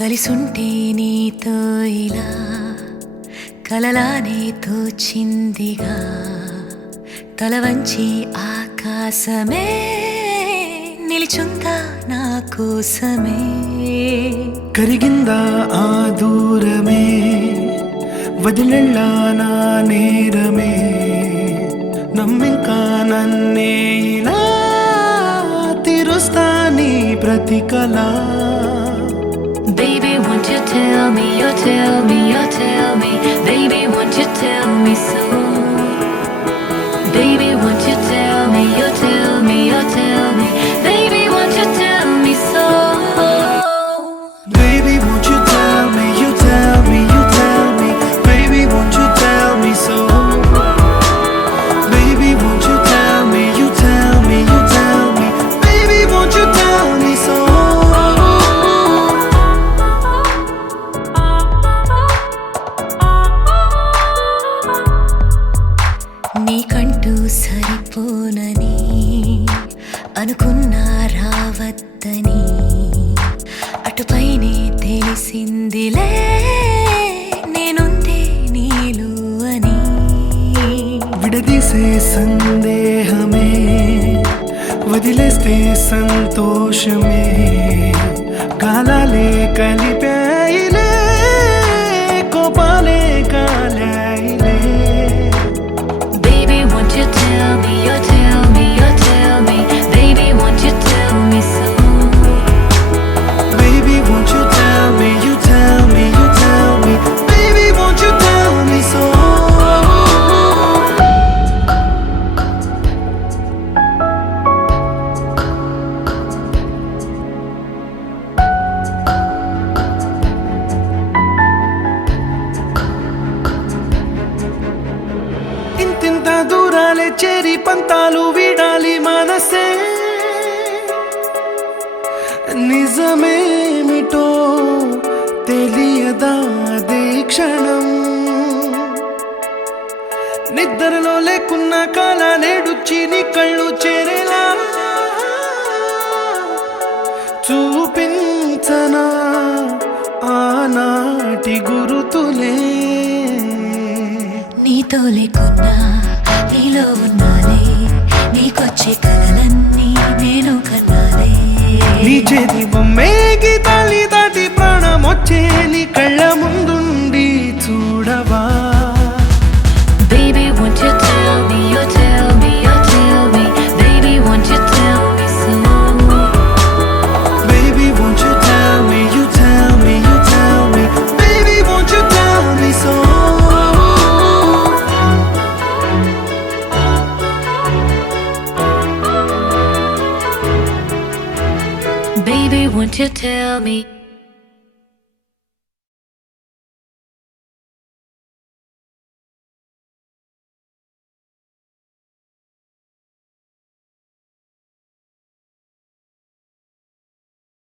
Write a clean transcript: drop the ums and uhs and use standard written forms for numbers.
కలిసుంటే నీతో ఇలా కలలానే తోచిందిగా తల వంచి ఆకాశమే నిలిచుందా నా కోసమే కరిగిందా ఆ దూరమే వదిలెళ్ళా నా నేరమే నమ్మింకా నన్నే ఇలా తీరుస్తా నీ ప్రతి కళ Baby, won't you tell me, you tell me, you tell me Baby, won't you tell me so Baby, won't you tell me, you tell me, you tell me Baby, won't you tell me so Baby, won't you tell me, you tell me, you tell me Baby, won't you tell me so Baby, won't you tell me, you tell me, you tell me Baby, won't you tell me so నీకంటూ సరిపోనని అనుకున్నా రావద్దని అటుపైనే తెలిసిందిలే నేనుందే నీలు అని విడదీసే సందేహమే వదిలేస్తే సంతోషమే కాలాలే కలిపాయిలే కోపాలే కాలాయిలే Baby, won't you tell me, you tell me, you tell me Baby, won't you tell me so Baby, won't you tell me, you tell me, you tell me Baby, won't you tell me so ఇంతింత దూరాలే చేరి పంతాలు వీడాలి మనసే నిజమేమిటో తెలియదా అదే క్షణం నిద్రలో లేకున్న కాల నేడుచ్చి నీ కళ్ళు చేరేలా చూపించనా ఆనాటి గురుతులే నీతో లేకున్నా నీలో ఉన్నాలే నీకొచ్చే కలలన్నీ నేను కన్నాలే నీ చేతి బొమ్మే గీతాలి దాటి ప్రాణం వచ్చే నీ కళ్ళ ముందుండి చూడవా Baby, won't you tell me, you tell me, you tell me Baby, won't you tell me so Baby, won't you tell me, you tell me, you tell me Baby, won't you tell me so Baby, won't you tell me